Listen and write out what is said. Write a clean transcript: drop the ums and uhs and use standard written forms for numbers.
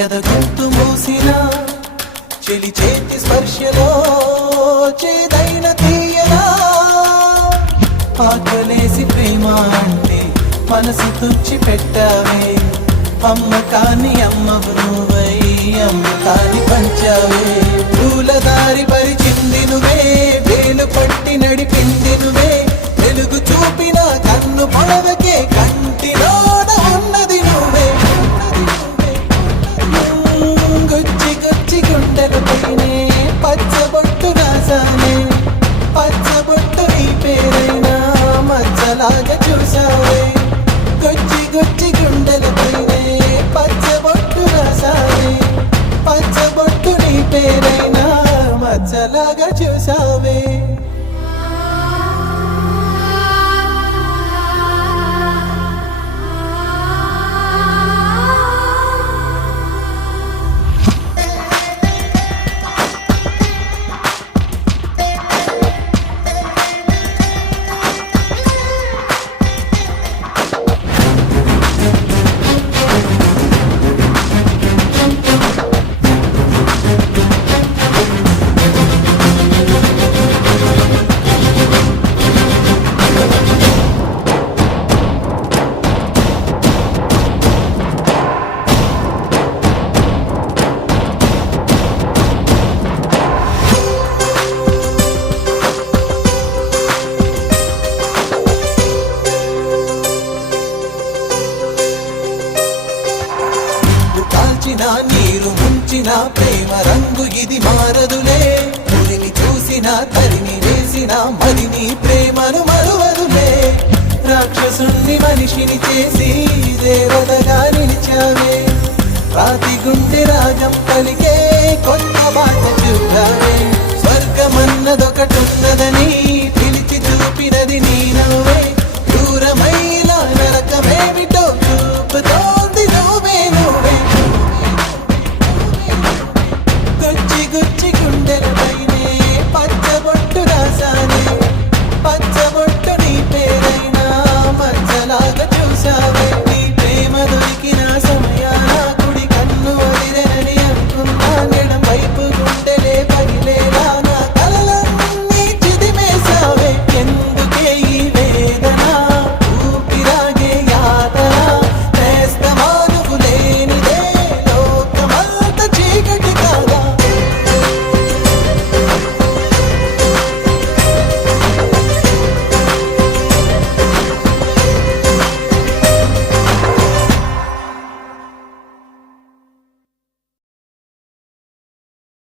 ఎదగొంతు మూసిన చెలి చేతి స్పర్శలో చేదైన తీయనా ఆకలేసి ప్రేమ అంటే మనసు తుచ్చి పెట్టావే అమ్మ కాని అమ్మవు నువ్వై అమ్మ కాని పంచావే పూలదారి పరిచింది నువ్వే వేలు పట్టి నడిపింది నువ్వే వెలుగు చూపిన కన్ను పొడవకే కంటిలోన ఉన్నది నువ్వే గుచ్చి గుచ్చి గుండెలపైనే పచ్చబొట్టు రాసానే పచ్చబొట్టు నీ పేరైనా మచ్చలాగా చూసావే గుచ్చి గుచ్చి గుండెలపైనే పచ్చబొట్టు రాసానే పచ్చబొట్టు నీ పేరైనా మచ్చలాగా చూసావే నీరు ముంచిన ప్రేమ రంగు ఇది మారదులే పులిని చూసిన తరిని వేసిన మరి నీ ప్రేమను మరువదులే రాక్షసుణ్ణి మనిషిని చేసి దేవతగా నిలిచావే